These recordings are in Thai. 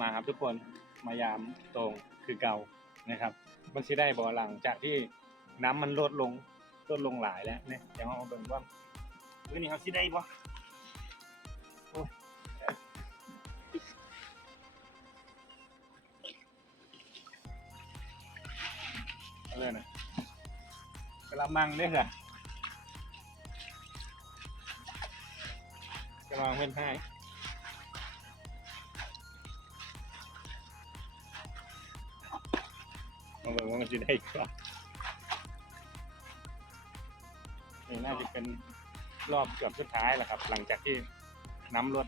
มาครับทุกคนมายามตรงคือเก่านะครับ มันสิได้บ่อหลังจากที่น้ำมันลดลงลดลงหลายแล้วเนี่ยเดี๋ยวเราเบิ่งว่ามื้อนี้เขาสิได้บ่เอาเลยนะกระมังเด้อค่ะกระมังเป็นให้ มาเบิ่งว่ามันจะได้ก่อนนี่น่าจะเป็นรอบเกือบสุดท้ายแหละครับ หลังจากที่น้ำลด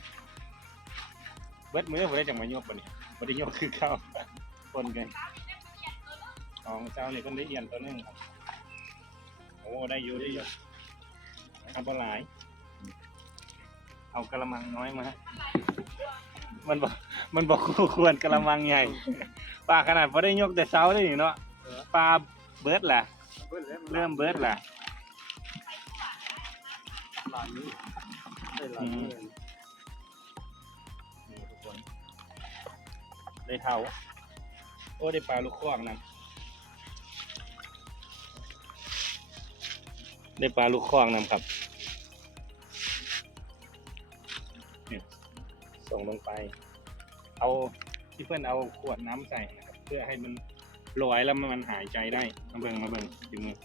เบิดมือผมได้จังมายกบ่นี่บ่ได้ยกคือเข้าคนกันของเจ้านี่เพิ่นได้เอียนตัวนึงครับโอ้ได้อยู่ได้อยู่เอาบ่หลายเอากระมังน้อยมาฮะ มันบอกมันบอกคู่ควรกระมังใหญ่ปลาขนาดพอได้ยกแต่เช้าได้อยู่เนาะปลาเบิร์ดแหละเริ่มเบิร์ดแหละลานนี้ได้ลานนี้นี่ทุกคนได้เท่าโอ้ได้ปลาลูกคอกนะได้ปลาลูกคอกนำครับ ส่งลงไป เอาที่เพื่อนเอาขวดน้ำใส่นะครับเพื่อให้มันลอยแล้วมันหายใจได้มาเบิ่งมาเบิ่งอยู่มือ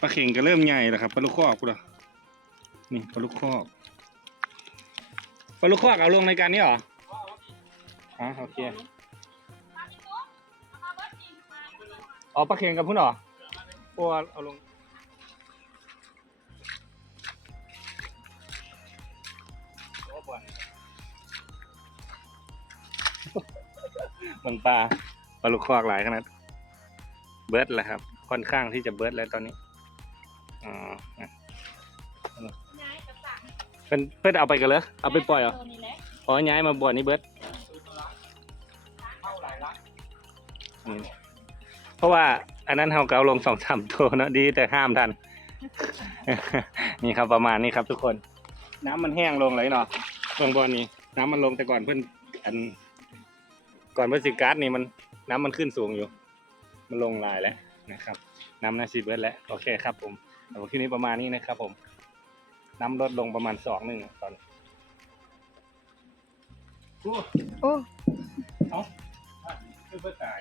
ปลาเข่งก็เริ่มใหญ่แล้วครับปลาลูกคอกกูละนี่ปลาลูกคอกปลาลูกคอกเอาลงในการนี้เหรออ๋อโอเคอ๋อปลาเข่งกับพุ่นเหรอโอ้เอาลง มันปลาปลาลูกคอกหลายขนาดเบิร์ดแหละครับ ค่อนข้างที่จะเบิร์ดแล้วตอนนี้อ๋ออะเพิ่นเพิ่นเอาไปกันเลยเอาไปปล่อยเหรออ๋อย้ายมาบ่อนี้เบิร์ดเพราะว่าอันนั้นเขาเอาลงสองสามตัวเนะดีแต่ห้ามทัน นี่ครับประมาณนี้ครับทุกคน น้ำมันแห้งลงเลยเนาะ เบื้องบนนี้น้ำมันลงแต่ก่อนเพิ่อนอัน ก่อนเบอร์สิการ์ดนี่มันน้ำมันขึ้นสูงอยู่ มันลงลายแล้วนะครับ น้ำน่าซีเบิร์ดแล้วโอเคครับผมแต่ว่าคลิปนี้ประมาณนี้นะครับ ผม น้ำลดลงประมาณสองหนึ่งตอนโอ้โอ้เอ้าเพื่อตาย